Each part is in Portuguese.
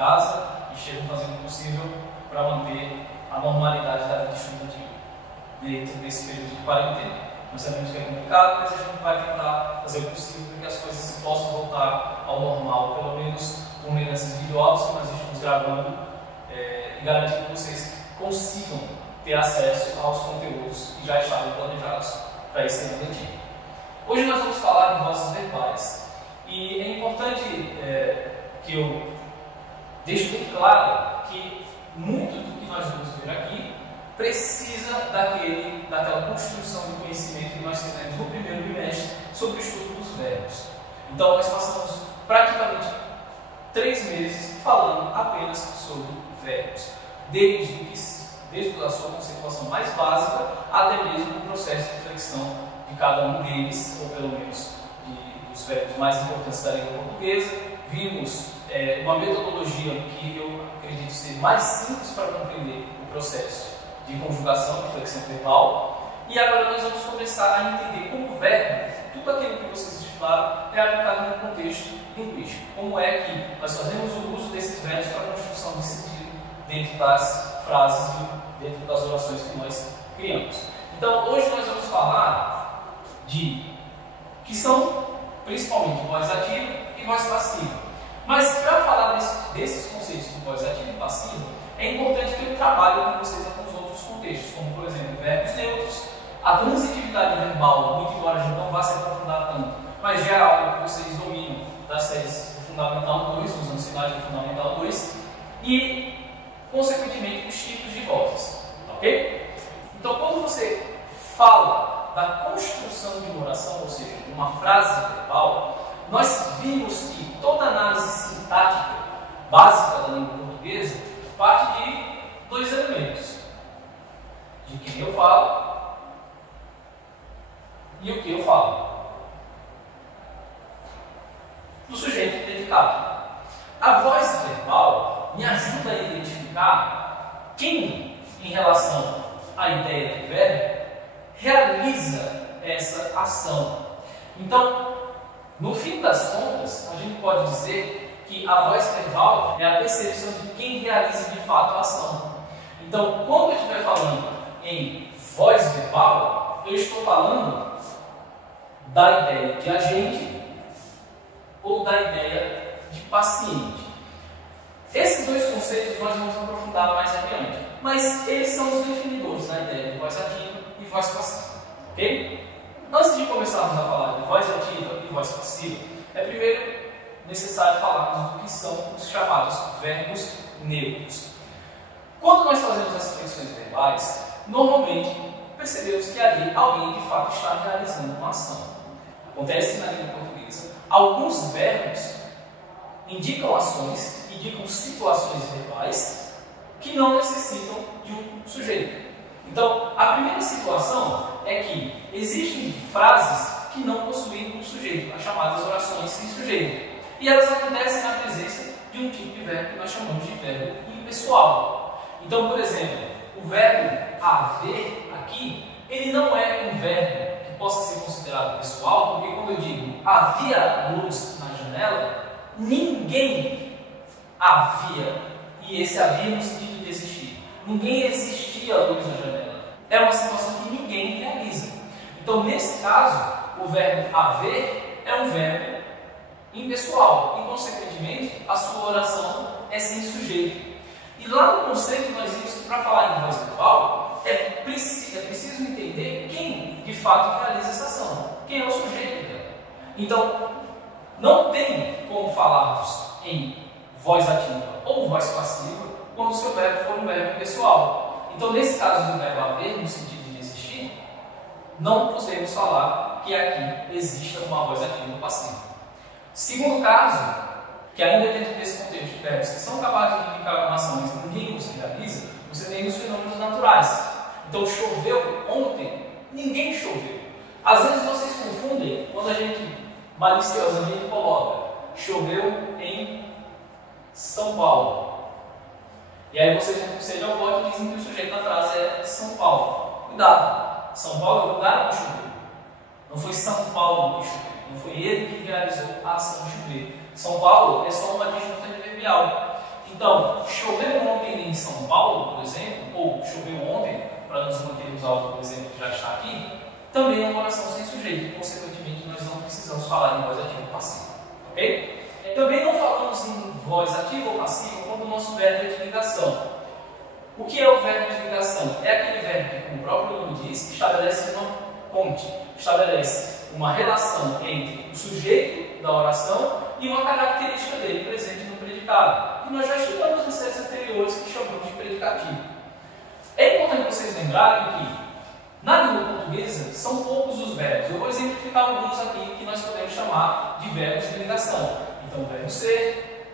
casa e estejam fazendo o possível para manter a normalidade da vida estudantil dentro desse período de quarentena. Nós sabemos que é complicado, mas a gente vai tentar fazer o possível para que as coisas possam voltar ao normal, pelo menos por meio dessas videoaulas que nós estamos gravando, e garantir que vocês consigam ter acesso aos conteúdos que já estavam planejados para esse ano letivo. Hoje nós vamos falar de vozes verbais, e é importante que eu deixe bem claro que muito do que nós vamos ver aqui precisa daquela construção de conhecimento que nós tivemos no primeiro bimestre sobre o estudo dos verbos. Então nós passamos praticamente 3 meses falando apenas sobre verbos, desde a sua conceituação mais básica até mesmo o processo de flexão de cada um deles, ou pelo menos dos verbos mais importantes da língua portuguesa. Vimos uma metodologia que eu acredito ser mais simples para compreender o processo de conjugação, de flexão verbal, e agora nós vamos começar a entender como o verbo, tudo aquilo que vocês estudaram, é aplicado no contexto linguístico. Como é que nós fazemos o uso desses verbos para a construção de sentido dentro das frases e dentro das orações que nós criamos. Então, hoje nós vamos falar que são principalmente voz ativa e voz passiva. Mas para falar desses conceitos de voz ativa e passiva, é importante que eu trabalhe com vocês alguns outros contextos, como por exemplo verbos neutros, a transitividade verbal, muito embora a gente não vá se aprofundar tanto, mas já é algo que vocês dominam das séries do Fundamental 2, dos anos finais do Fundamental 2, e consequentemente os tipos de vozes, ok? Então quando você fala da construção de uma oração, ou seja, de uma frase verbal, nós vimos que toda análise sintática básica da língua portuguesa parte de 2 elementos: de quem eu falo e o que eu falo, do sujeito dedicado. A voz verbal me ajuda a identificar quem, em relação à ideia do verbo, realiza essa ação. Então, no fim das contas, a gente pode dizer que a voz verbal é a percepção de quem realiza de fato a ação. Então, quando eu estiver falando em voz verbal, eu estou falando da ideia de agente ou da ideia de paciente. Esses 2 conceitos nós vamos aprofundar mais adiante, mas eles são os definidores da ideia de voz ativa e voz passiva, ok? Antes de começarmos a falar de voz ativa e voz passiva, é primeiro necessário falarmos do que são os chamados verbos neutros. Quando nós fazemos as flexões verbais, normalmente percebemos que ali alguém de fato está realizando uma ação. Acontece na língua portuguesa. Alguns verbos indicam ações, indicam situações verbais que não necessitam de um sujeito. Então, a primeira situação é que existem frases que não possuem um sujeito, as chamadas orações sem sujeito. E elas acontecem na presença de um tipo de verbo que nós chamamos de verbo impessoal. Então, por exemplo, o verbo haver aqui, ele não é um verbo que possa ser considerado pessoal, porque quando eu digo havia luz na janela, ninguém havia, e esse havia no sentido de existir. Ninguém existia luz na janela. É uma situação que ninguém realiza. Então, nesse caso, o verbo haver é um verbo impessoal e, consequentemente, a sua oração é sem sujeito. E lá no conceito nós vimos que para falar em voz verbal é preciso entender quem de fato realiza essa ação, quem é o sujeito dela. Então, não tem como falarmos em voz ativa ou voz passiva quando o seu verbo for um verbo impessoal. Então, nesse caso do verbo haver, no sentido de existir, não podemos falar que aqui exista uma voz ativa ou passiva. Segundo caso, que ainda dentro desse contexto de verbos que são capazes de indicar uma ação, mas ninguém os realiza, você tem os fenômenos naturais. Então, choveu ontem, ninguém choveu. Às vezes vocês confundem quando a gente maliciosamente coloca choveu em São Paulo. E aí vocês vão ser ao pote e dizem que o sujeito da frase é São Paulo. Cuidado, São Paulo é o lugar onde choveu. Não foi São Paulo que choveu. Não foi ele que realizou a ação de chover. São Paulo é só uma disjunta adverbial. Então, choveu ontem em São Paulo, por exemplo, ou choveu ontem, para nos mantermos ao exemplo que já está aqui, também é uma oração sem sujeito, e consequentemente nós não precisamos falar em voz ativa ou passiva. Ok? Também não falamos em voz ativa ou passiva quando o nosso verbo é de ligação. O que é o verbo de ligação? É aquele verbo que, como o próprio nome diz, estabelece uma ponte, estabelece uma relação entre o sujeito da oração e uma característica dele presente no predicado. E nós já estudamos em séries anteriores que chamamos de predicativo. É importante vocês lembrarem que na língua portuguesa são poucos os verbos. Eu vou exemplificar alguns aqui que nós podemos chamar de verbos de ligação. Então, o verbo ser,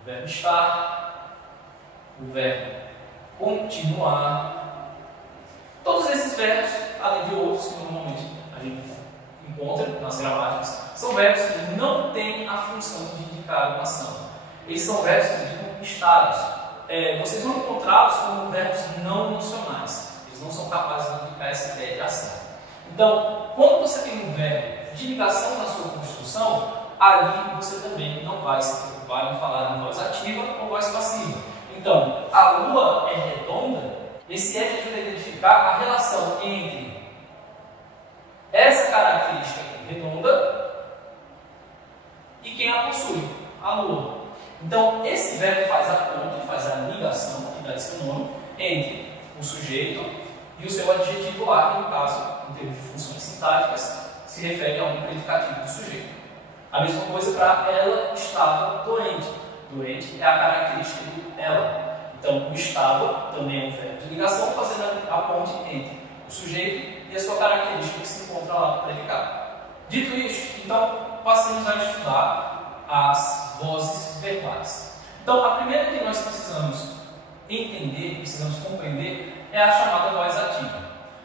o verbo estar, o verbo continuar. Todos esses verbos, além de outros que normalmente a gente encontra nas gramáticas, são verbos que não têm a função de indicar uma ação. Eles são verbos que indicam estados. Vocês vão encontrá-los como verbos não nocionais. Eles não são capazes de indicar essa ideia de ação. Então, quando você tem um verbo de ligação na sua construção, ali você também não vai se preocupar em falar em voz ativa ou voz passiva. Então, a lua é redonda, esse é ajuda a identificar a relação entre essa característica redonda e quem a possui, a lua. Então, esse verbo faz a ponte, faz a ligação, que dá esse nome, entre o sujeito e o seu adjetivo lá, que no caso, em termos de funções sintáticas, se refere a um predicativo do sujeito. A mesma coisa para ela estava doente. Doente é a característica do ela. Então, o estava também é um verbo de ligação, fazendo a ponte entre o sujeito e a sua característica que se encontra lá no predicado. Dito isso, então, passemos a estudar as vozes verbais. Então, a primeira que nós precisamos entender, precisamos compreender, é a chamada voz ativa.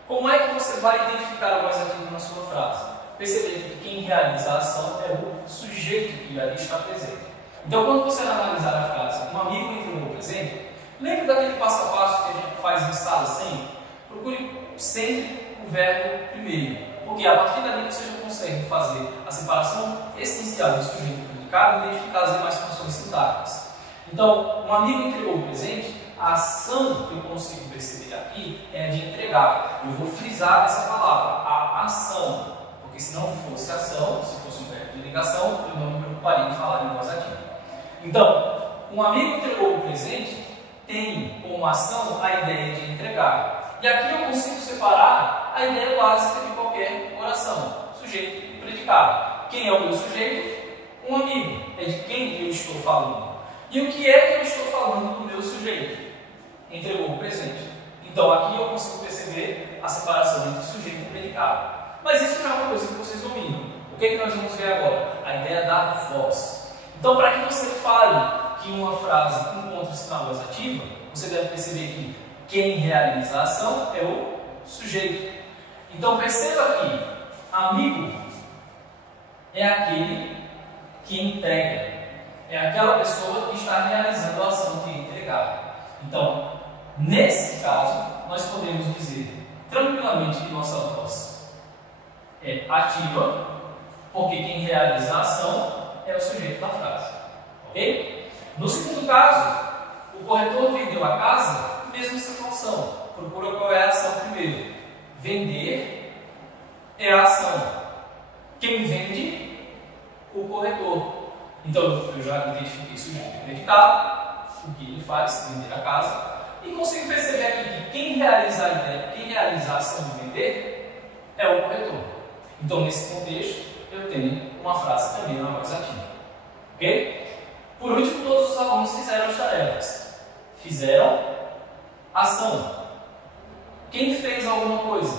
Como é que você vai identificar a voz ativa na sua frase? Percebendo que quem realiza a ação é o sujeito que ali está presente. Então, quando você analisar a frase, um amigo entrou no presente, lembre daquele passo a passo que a gente faz em sala sempre? Procure sempre o verbo primeiro, porque a partir dali você já consegue fazer a separação essencial do sujeito e predicado e identificar as demais funções sintáticas. Então, um amigo entregou o presente, a ação que eu consigo perceber aqui é a de entregar. Eu vou frisar essa palavra, a ação, porque se não fosse ação, se fosse um verbo de ligação, eu não me preocuparia em falar em voz ativa. Então, um amigo entregou o presente tem como ação a ideia de entregar. E aqui eu consigo separar a ideia básica de qualquer oração, sujeito e predicado. Quem é o meu sujeito? Um amigo. É de quem eu estou falando. E o que é que eu estou falando do meu sujeito? Entregou o presente. Então aqui eu consigo perceber a separação entre sujeito e predicado. Mas isso não é uma coisa que vocês dominam. O que é que nós vamos ver agora? A ideia da voz. Então, para que você fale que uma frase encontra-se na voz ativa, você deve perceber que quem realiza a ação é o sujeito. Então perceba que amigo é aquele que entrega, é aquela pessoa que está realizando a ação de entregar. Então, nesse caso, nós podemos dizer tranquilamente que nossa voz é ativa, porque quem realiza a ação é o sujeito da frase. Ok? No segundo caso, o corretor vendeu a casa, mesma situação. Procura qual é a ação primeiro. Vender é a ação. Quem vende? O corretor. Então, eu já identifiquei sujeito e predicado, o que ele faz, vender a casa, e consigo perceber aqui que quem realiza a ideia, quem realiza a ação de vender é o corretor. Então, nesse contexto, eu tenho uma frase também na voz ativa. Ok? Por último, todos os alunos fizeram as tarefas. Fizeram ação. Quem fez alguma coisa?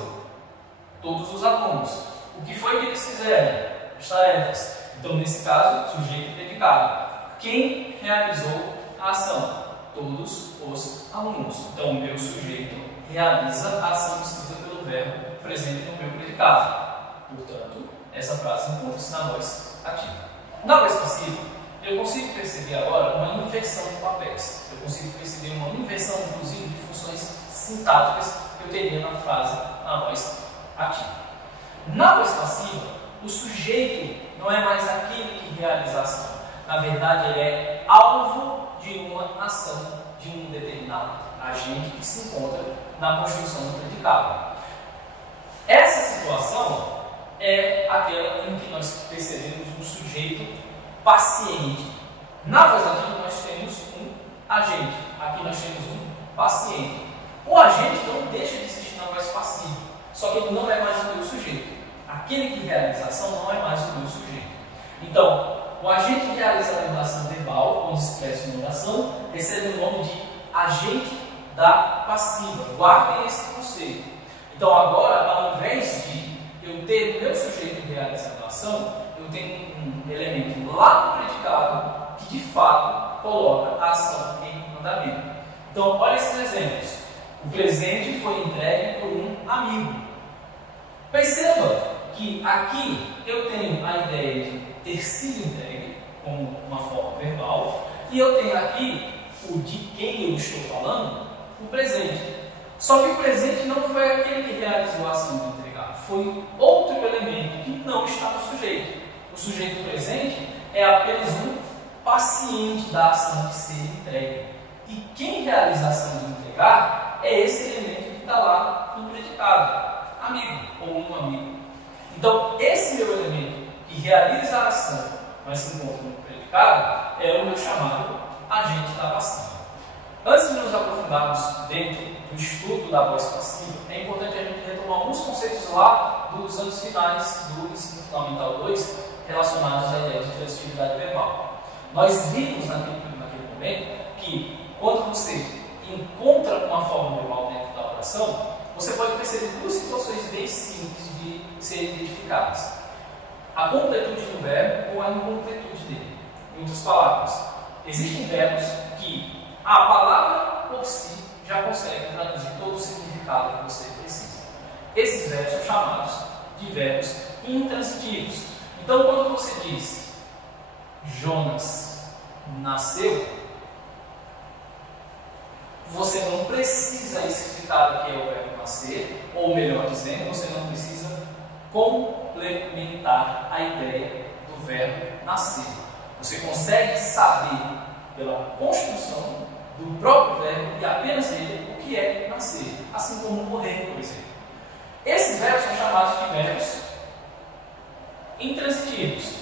Todos os alunos. O que foi que eles fizeram? As tarefas. Então, nesse caso, sujeito e predicado. Quem realizou a ação? Todos os alunos. Então, o meu sujeito realiza a ação descrita pelo verbo presente no meu predicado. Portanto, essa frase encontra-se na voz ativa. Na voz passiva, eu consigo perceber agora uma inversão de papéis. Eu consigo perceber uma inversão, inclusive, de funções sintáticas que eu teria na frase na voz ativa. Na voz passiva, o sujeito não é mais aquele que realiza a ação. Na verdade, ele é alvo de ação de um determinado agente que se encontra na construção do predicado. Essa situação é aquela em que nós percebemos um sujeito paciente. Na voz ativa nós temos um agente, aqui nós temos um paciente. O agente não deixa de existir na voz passiva, só que ele não é mais o meu sujeito. Aquele que realiza a ação não é mais o meu sujeito. Então, o agente que realiza a modulação verbal, quando se expressa em oração, recebe o nome de agente da passiva. Guardem esse conceito. Então, agora, ao invés de eu ter o meu sujeito realizando a ação, eu tenho um elemento lá no predicado que, de fato, coloca a ação em andamento. Então, olha esses exemplos. O presente foi entregue por um amigo. Perceba que aqui eu tenho a ideia de ter sido entregue como uma forma verbal e eu tenho aqui o de quem eu estou falando, o presente. Só que o presente não foi aquele que realizou a ação de entregar, foi outro elemento que não está no sujeito. O sujeito presente é apenas um paciente da ação de ser entregue. E quem realiza a ação de entregar é esse elemento que está lá no predicado, amigo ou um amigo. Então, esse meu elemento que realiza a ação, mas se encontra no predicado, é o meu chamado agente da passiva. Antes de nos aprofundarmos dentro do estudo da voz passiva, é importante a gente retomar alguns conceitos lá dos anos finais do ensino fundamental 2 relacionados à ideia de transitividade verbal. Nós vimos naquele momento que quando você encontra uma forma verbal dentro da oração, você pode perceber duas situações bem simples de serem identificadas: a completude do verbo ou a incompletude dele. Em outras palavras, existem verbos que a palavra por si já consegue traduzir todo o significado que você precisa. Esses verbos são chamados de verbos intransitivos. Então, quando você diz Jonas nasceu, você não precisa explicar o que é o verbo nascer, ou melhor dizendo, você não precisa complementar a ideia do verbo nascer. Você consegue saber, pela construção do próprio verbo e apenas ele, o que é nascer, assim como morrer, por exemplo. Esses verbos são chamados de verbos intransitivos.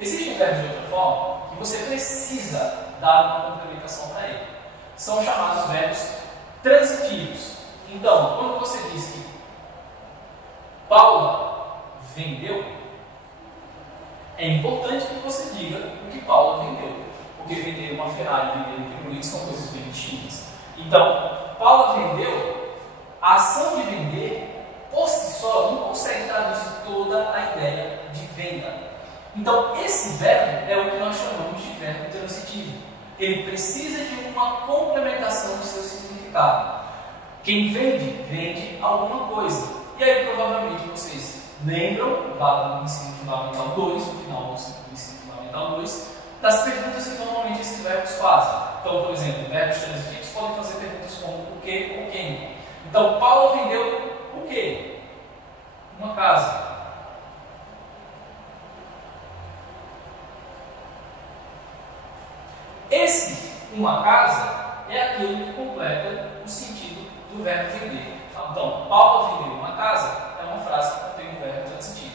Existem verbos de outra forma que você precisa dar uma complementação para ele. São chamados verbos transitivos. Então, quando você diz que Paula vendeu, é importante que você diga o que Paula vendeu. Porque vender uma Ferrari e vender um pirulito são coisas bem distintas. Então, Paula vendeu, a ação de vender, por si só, não consegue traduzir toda a ideia de venda. Então, esse verbo é o que nós chamamos de verbo transitivo. Ele precisa de uma complementação de seu significado. Quem vende, vende alguma coisa. E aí, provavelmente, vocês lembram, lá no ensino fundamental 2, no final do ensino fundamental 2, das perguntas que normalmente esses verbos fazem. Então, por exemplo, verbos transitivos podem fazer perguntas como o que ou quem. Então, Paulo vendeu o quê? Uma casa. Esse, uma casa, é aquilo que completa o sentido do verbo vender. Então, Paulo vendeu uma casa é uma frase que contém um verbo transitivo.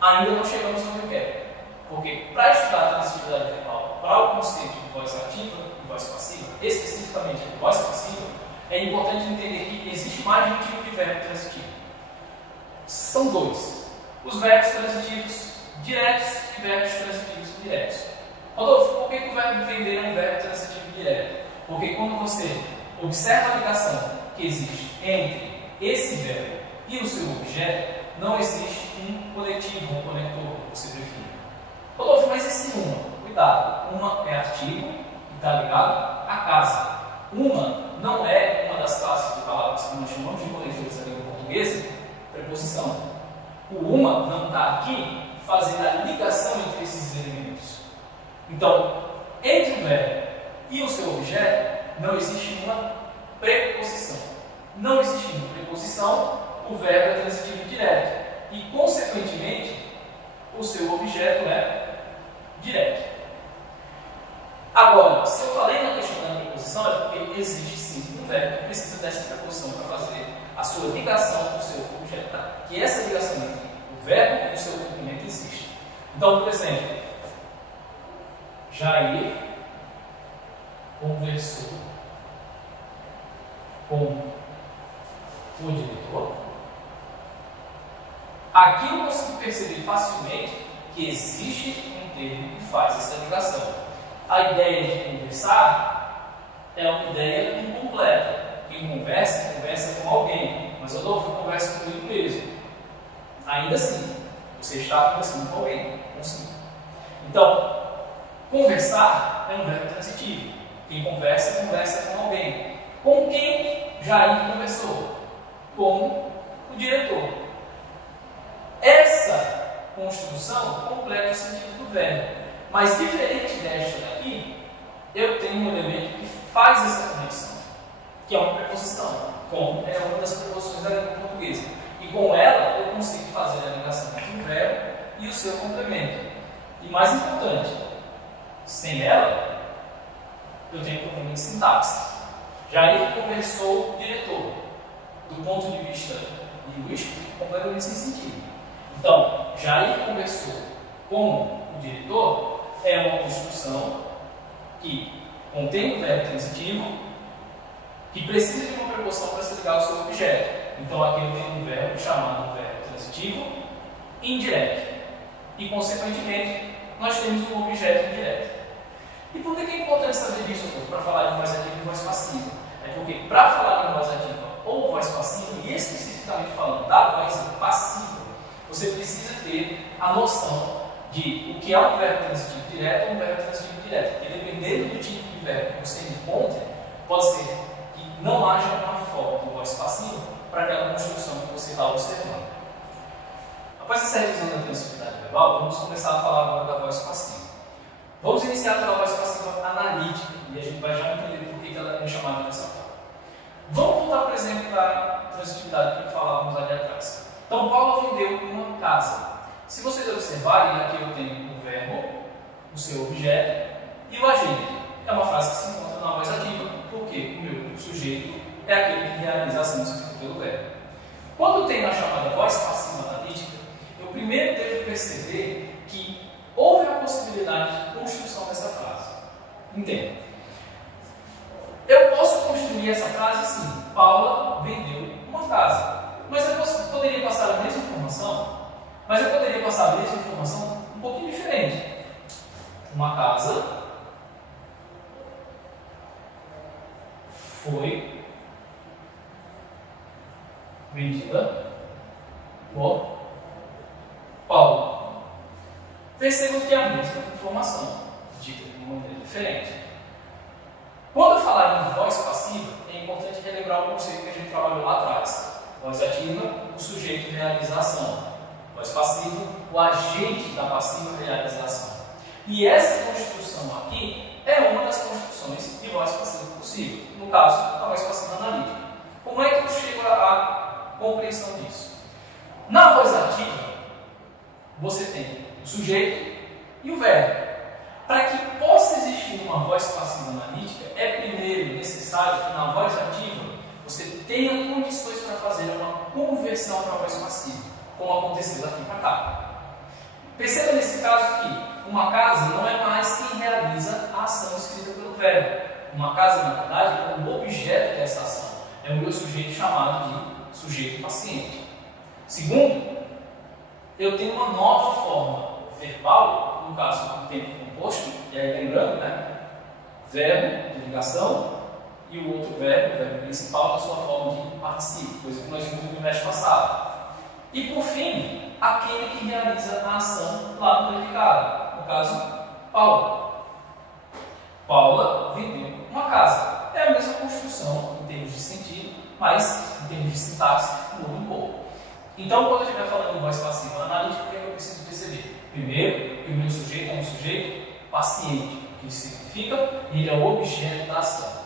Ainda não chegamos onde eu quero, porque para estudar a transitividade verbal para o conceito de voz ativa e voz passiva, especificamente de voz passiva, é importante entender que existe mais de um tipo de verbo transitivo. São dois: os verbos transitivos diretos e verbos transitivos indiretos. Rodolfo, por que o verbo vender é um verbo transitivo direto? Porque quando você observa a ligação que existe entre esse verbo e o seu objeto, não existe um conectivo, um conector, como você prefere. Rodolfo, mas esse uma? Cuidado, uma é artigo e está ligado à casa. Uma não é uma das classes de palavras que nós chamamos de conectores da língua portuguesa, preposição. O uma não está aqui fazendo a ligação entre esses elementos. Então, entre o verbo e o seu objeto, não existe uma preposição. Não existindo preposição, o verbo é transitivo direto. E, consequentemente, o seu objeto é direto. Agora, se eu falei na questão da preposição, é porque existe sim um verbo que precisa dessa preposição para fazer a sua ligação com o seu objeto. Que essa ligação entre o verbo e o seu complemento existe. Então, por exemplo, Jair conversou com o diretor. Aqui eu consigo perceber facilmente que existe um termo que faz essa ligação. A ideia de conversar é uma ideia incompleta. Quem conversa, conversa com alguém. Mas Rodolfo, conversa comigo mesmo. Ainda assim, você está conversando com alguém. Então, conversar é um verbo transitivo. Quem conversa, conversa com alguém. Com quem Jair conversou? Com o diretor. Essa construção completa o sentido do verbo. Mas, diferente desta daqui, eu tenho um elemento que faz essa conexão, que é uma preposição, como é uma das preposições da língua portuguesa. E com ela, eu consigo fazer a ligação entre o verbo e o seu complemento. E mais importante, sem ela, eu tenho um problema de sintaxe. Jair conversou com o diretor. Do ponto de vista linguístico, fica completamente sem sentido. Então, Jair conversou com o diretor é uma construção que contém um verbo transitivo que precisa de uma preposição para se ligar ao seu objeto. Então, aqui eu tenho um verbo chamado verbo transitivo indireto. E, consequentemente, nós temos um objeto indireto. E por que é importante saber disso, para falar de voz ativa e voz passiva? É porque, para falar de voz ativa ou voz passiva, e especificamente falando da voz passiva, você precisa ter a noção de o que é um verbo transitivo direto ou um verbo transitivo indireto. Porque, dependendo do tipo de verbo que você encontre, pode ser que não haja uma forma de voz passiva para aquela construção que você está observando. Após essa revisão da transitividade verbal, vamos começar a falar agora da voz passiva. Vamos iniciar pela voz passiva analítica e a gente vai já entender por que ela é chamada dessa forma. Vamos voltar, por exemplo, para a transitividade que falávamos ali atrás. Então, Paulo vendeu uma casa. Se vocês observarem, aqui eu tenho o verbo, o seu objeto e o agente. É uma frase que se encontra na voz ativa, porque o meu sujeito é aquele que realiza a ação escrita pelo verbo. Quando tem a chamada voz passiva analítica, eu primeiro devo perceber que houve a possibilidade de construção dessa frase. Entenda. Eu posso construir essa frase assim: Paula vendeu uma casa. Mas eu poderia passar a mesma informação, um pouquinho diferente. Uma casa foi vendida por Paulo. Percebam que é a mesma informação, dita de uma maneira diferente. Quando eu falar em voz passiva, é importante relembrar o conceito que a gente trabalhou lá atrás. Voz ativa, o sujeito realiza a ação. Voz passiva, o agente da passiva realiza a ação. E essa construção aqui é uma das construções de voz passiva possível. No caso, a voz passiva analítica. Como é que eu chego à compreensão disso? Na voz ativa, você tem o sujeito e o verbo. Para que possa existir uma voz passiva analítica, é primeiro necessário que na voz ativa você tenha condições para fazer uma conversão para a voz passiva, como aconteceu daqui para cá. Perceba nesse caso que uma casa não é mais quem realiza a ação escrita pelo verbo. Uma casa, na verdade, é o objeto dessa ação. É o meu sujeito chamado de sujeito paciente. Segundo, eu tenho uma nova forma verbal, no caso do tempo composto, e aí lembrando, verbo de ligação e o outro verbo, o verbo principal, na sua forma de particípio, coisa que nós vimos no trimestre passado. E por fim, aquele que realiza a ação lá no predicado, no caso, Paula. Paula vendeu uma casa. É a mesma construção em termos de sentido, mas em termos de sintaxe muda um pouco. Então, quando eu estiver falando em voz passiva analítica, o que é que eu preciso perceber? Primeiro, que o meu sujeito é um sujeito paciente, o que isso significa? Ele é o objeto da ação.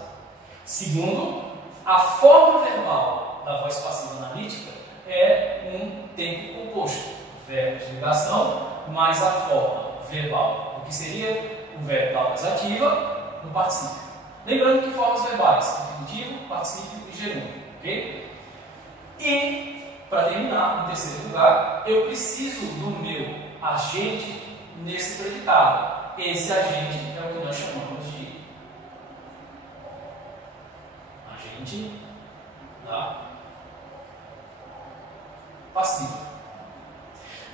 Segundo, a forma verbal da voz passiva analítica é um tempo composto, verbo de ligação, mais a forma verbal, o que seria o verbo da voz ativa, no particípio. Lembrando que formas verbais, infinitivo, particípio e gerúndio, ok? E, para terminar, em terceiro lugar, eu preciso do meu agente nesse predicado. Esse agente é o que nós chamamos de agente da passiva.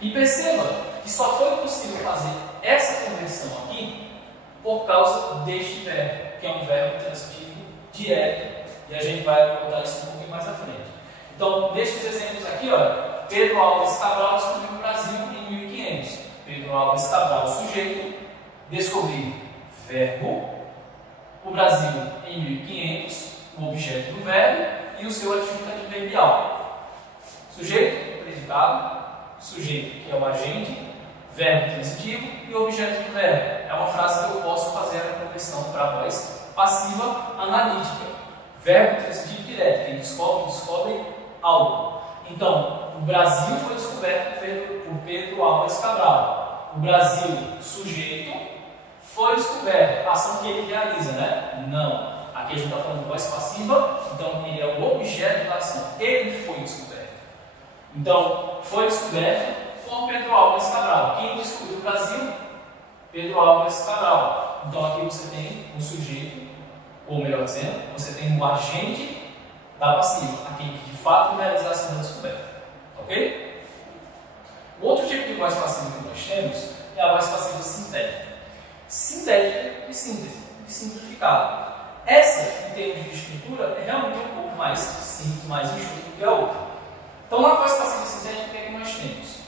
E perceba que só foi possível fazer essa conversão aqui por causa deste verbo, que é um verbo transitivo direto, e a gente vai botar isso um pouquinho mais à frente. Então, nestes exemplos aqui, olha, Pedro Álvares Cabral descobriu o Brasil em 1500. Pedro Álvares Cabral, sujeito, descobriu verbo, o Brasil em 1500, o objeto do verbo e o seu adjunto adverbial. Sujeito, predicado, sujeito, que é o agente, verbo transitivo e objeto do verbo. É uma frase que eu posso fazer a conversão para a voz passiva analítica. Verbo transitivo direto, quem descobre algo. Então, o Brasil foi descoberto por Pedro Álvares Cabral. O Brasil, sujeito, foi descoberto. A ação que ele realiza, né? Não. Aqui a gente está falando de voz passiva, então ele é o objeto da ação. Ele foi descoberto. Então, foi descoberto por Pedro Álvares Cabral. Quem descobriu o Brasil? Pedro Álvares Cabral. Então, aqui você tem um sujeito, ou melhor dizendo, você tem um agente da passiva, aquele que de fato realiza a ação da descoberta. Ok? O outro tipo de voz passiva que nós temos é a voz passiva sintética. Sintética e síntese, e simplificada. Essa, em termos de estrutura, é realmente um pouco mais simples, mais enxuta do que a outra. Então, na voz passiva sintética, o que é que nós temos?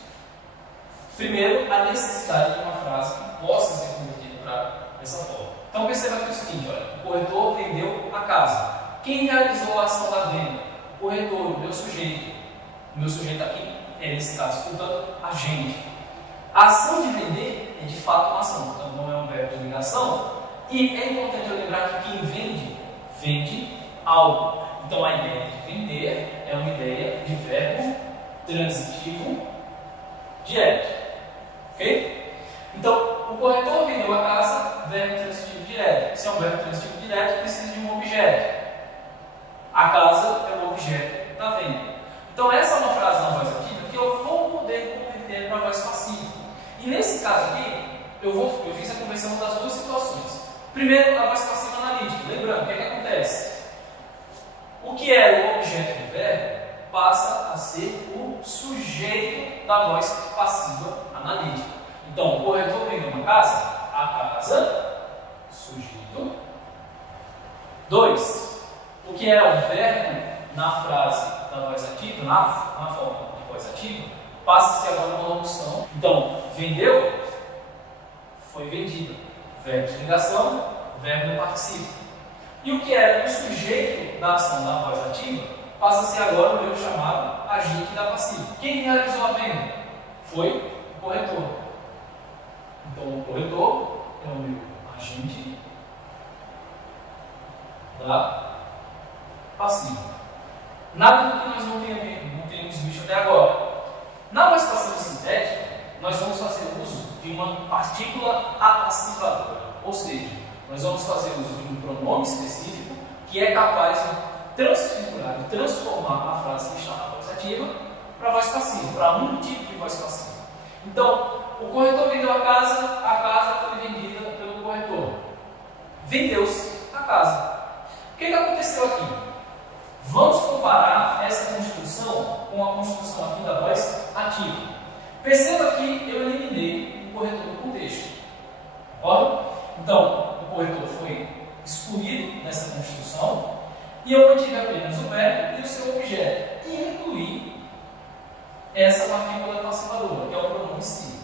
Primeiro, a necessidade de uma frase que possa ser convertida dessa forma. Então, perceba aqui o seguinte, olha, o corretor vendeu a casa. Quem realizou a ação da venda? O corretor, o meu sujeito. O meu sujeito aqui é, nesse caso, portanto, agente. A ação de vender é de fato uma ação, então não é um verbo de ligação. E é importante eu lembrar que quem vende algo. Então, a ideia de vender é uma ideia de verbo transitivo direto. Ok? Então, o corretor vendeu a casa, verbo transitivo direto. Se é um verbo transitivo direto, precisa de um objeto. A casa é o objeto da venda. Então, essa é uma frase na voz ativa que eu vou poder converter para a voz passiva. E nesse caso aqui, eu fiz a conversão das duas situações. Primeiro, a voz passiva analítica. Lembrando, o que é que acontece? O que é o objeto do verbo passa a ser o sujeito da voz passiva analítica. Então, o corretor vendeu uma casa, a casa, sujeito. 2. O que era o verbo na frase da voz ativa, na forma de voz ativa, passa a ser agora uma locução. Então, vendeu, foi vendido. Verbo de ligação, verbo no particípio. E o que era o sujeito da ação da voz ativa passa a ser agora o meu chamado agente da passiva. Quem realizou a venda? Foi o corretor. Então, o corretor é o meu agente da passiva. Nada do que nós não tenhamos visto até agora. Na voz passiva sintética, nós vamos fazer uso de uma partícula apassivadora, ou seja, nós vamos fazer uso de um pronome específico que é capaz de transfigurar, de transformar a frase que está na voz ativa para a voz passiva, para um tipo de voz passiva. Então, o corretor vendeu a casa foi vendida pelo corretor. Vendeu-se a casa. O que aconteceu aqui? Vamos comparar essa construção com a construção aqui da voz ativa. Perceba que eu eliminei o corretor do contexto. Concorda? Então, o corretor foi excluído nessa construção e eu mantive apenas o verbo e o seu objeto. E incluí essa partícula passivadora, que é o pronome si.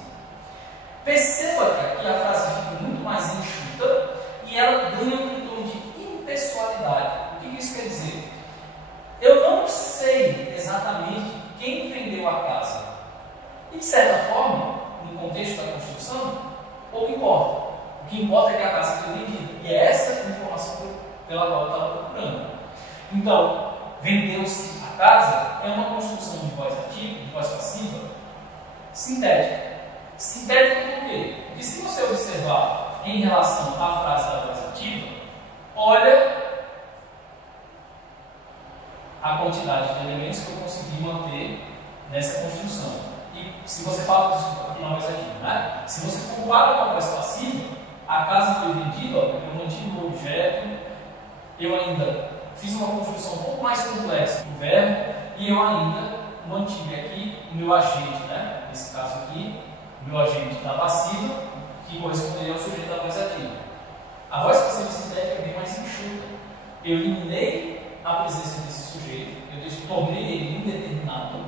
Perceba que aqui a frase fica muito mais enxuta e ela ganha um tom de impessoalidade. O que isso quer dizer? Eu não sei exatamente quem vendeu a casa. E, de certa forma, no contexto da construção, pouco importa. O que importa é que a casa foi vendida. E é essa informação pela qual eu estava procurando. Então, vendeu-se a casa é uma construção de voz ativa, de voz passiva, sintética. Sintética por quê? Porque se você observar em relação à frase da voz ativa, quantidade de elementos que eu consegui manter nessa construção. E se você fala disso aqui na voz ativa, né? Se você compara com a voz passiva, a casa foi vendida, eu mantive o objeto, eu ainda fiz uma construção um pouco mais complexa do verbo e eu ainda mantive aqui o meu agente, né? Nesse caso aqui, o meu agente da passiva, que corresponderia ao sujeito da voz ativa. A voz passiva sintética é bem mais enxuta. Eu eliminei a presença desse sujeito, eu tornei ele indeterminado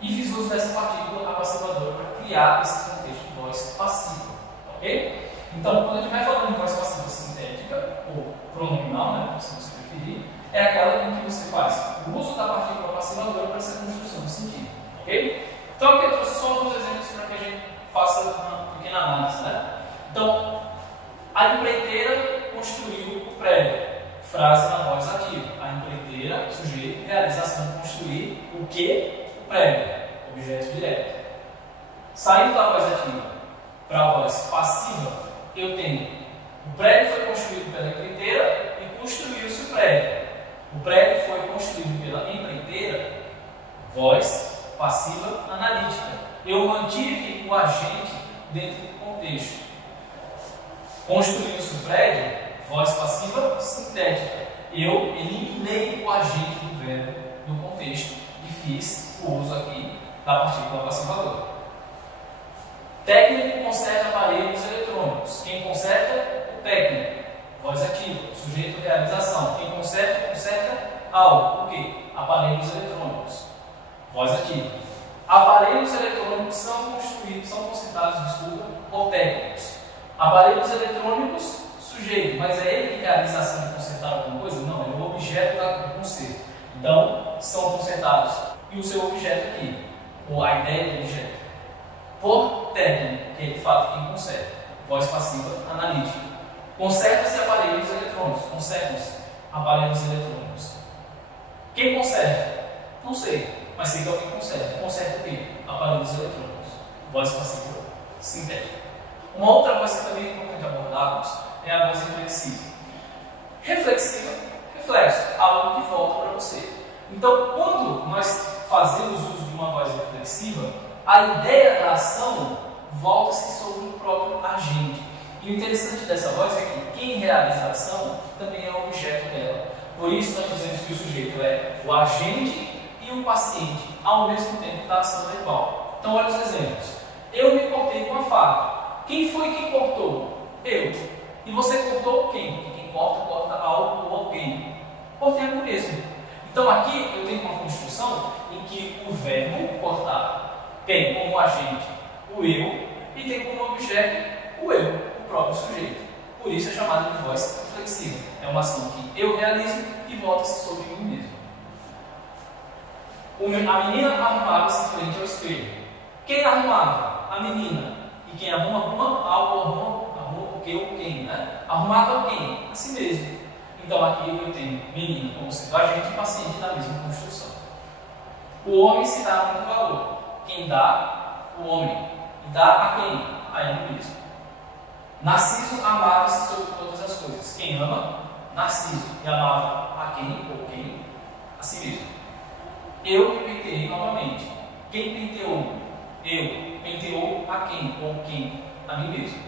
e fiz uso dessa partícula apassivadora para criar esse contexto de voz passiva, ok? Então, quando a gente vai falando de voz passiva sintética, ou pronominal, né, se você preferir, é aquela em que você faz o uso da partícula passivadora para essa construção do sentido, ok? Então, aqui eu trouxe só alguns exemplos para que a gente faça uma pequena análise, né? Então, a empreiteira construiu o prédio. Frase na voz ativa. A empreiteira, sujeito, realização de construir o que? O prédio. Objeto direto. Saindo da voz ativa para a voz passiva, eu tenho o prédio foi construído pela empreiteira e construiu-se o prédio. O prédio foi construído pela empreiteira, voz passiva analítica. Eu mantive o agente dentro do contexto. Construiu-se o prédio, voz passiva sintética. Eu eliminei o agente do verbo do contexto e fiz o uso aqui da partícula passivadora. Técnico conserta aparelhos eletrônicos. Quem conserta? O técnico. Voz ativa. Sujeito realização. Quem conserta? Conserta algo. O quê? Aparelhos eletrônicos. Voz ativa. Aparelhos eletrônicos são construídos, são considerados, desculpa, por técnicos. Aparelhos eletrônicos, sujeito, mas é ele que realiza a ação de consertar alguma coisa? Não, é o objeto do conserto. Então, são consertados. E o seu objeto aqui, ou a ideia do objeto, por técnico, que é de fato quem conserta. Voz passiva analítica. Conserta-se aparelhos eletrônicos. Consertam-se aparelhos eletrônicos. Quem conserta? Não sei, mas sei que alguém conserta. Conserta o quê? Aparelhos eletrônicos. Voz passiva sintética. Uma outra voz que também é importante abordarmos é a voz reflexiva. Reflexiva, reflexo, algo que volta para você. Então, quando nós fazemos uso de uma voz reflexiva, a ideia da ação volta-se sobre o próprio agente. E o interessante dessa voz é que quem realiza a ação também é o objeto dela. Por isso, nós dizemos que o sujeito é o agente e o paciente ao mesmo tempo da ação verbal. Então, olha os exemplos. Eu me cortei com a faca. Quem foi que cortou? Eu. E você cortou quem? Porque quem corta, corta algo ou alguém. Cortei a mim mesmo. Então aqui eu tenho uma construção em que o verbo cortar tem como agente o eu e tem como objeto o eu, o próprio sujeito. Por isso é chamada de voz reflexiva. É uma ação que eu realizo e volta-se sobre mim mesmo. A menina arrumava-se frente ao espelho. Quem arrumava? A menina. E quem arruma algo, arruma o que ou quem, né? Arrumava quem? A si mesmo. Então aqui eu tenho menina como sendo agente e paciente da mesma construção. O homem se dá muito valor. Quem dá? O homem. E dá a quem? A ele mesmo. Narciso amava-se sobre todas as coisas. Quem ama? Narciso. E amava a quem ou quem? A si mesmo. Eu me penteei novamente. Quem penteou? Eu. Penteou a quem ou quem? A mim mesmo.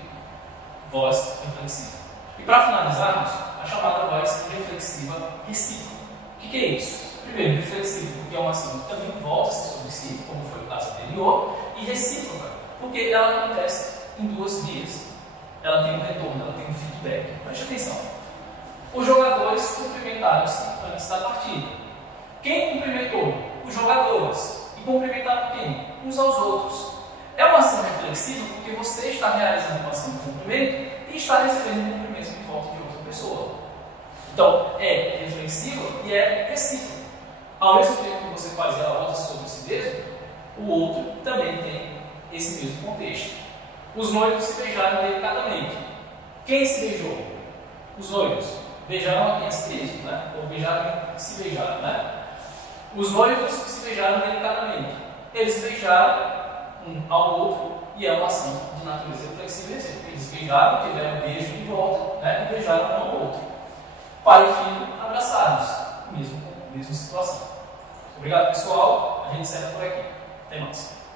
Voz reflexiva. E para finalizarmos, a chamada voz reflexiva recíproca. O que é isso? Primeiro, reflexiva, porque é uma ação que também volta-se sobre si, como foi o caso anterior, e recíproca, porque ela acontece em duas vias. Ela tem um retorno, ela tem um feedback. Preste atenção. Os jogadores cumprimentaram-se antes da partida. Quem cumprimentou? Os jogadores. E cumprimentaram quem? Uns aos outros. É uma ação reflexiva porque você está realizando uma ação de cumprimento e está recebendo um cumprimento de volta de outra pessoa. Então, é reflexiva e é recíproca. Ao mesmo tempo que você faz ela volta sobre si mesmo, o outro também tem esse mesmo contexto. Os noivos se beijaram delicadamente. Quem se beijou? Os noivos. Beijaram a quem? A si mesmo, né? Ou beijaram se beijaram, né? Os noivos se beijaram delicadamente. Eles beijaram um ao outro e é uma ação de natureza reflexiva. Eles beijaram, tiveram um beijo de volta, né? E beijaram um ao outro. Pai e filho abraçados. Mesma situação. Obrigado, pessoal. A gente encerra por aqui. Até mais.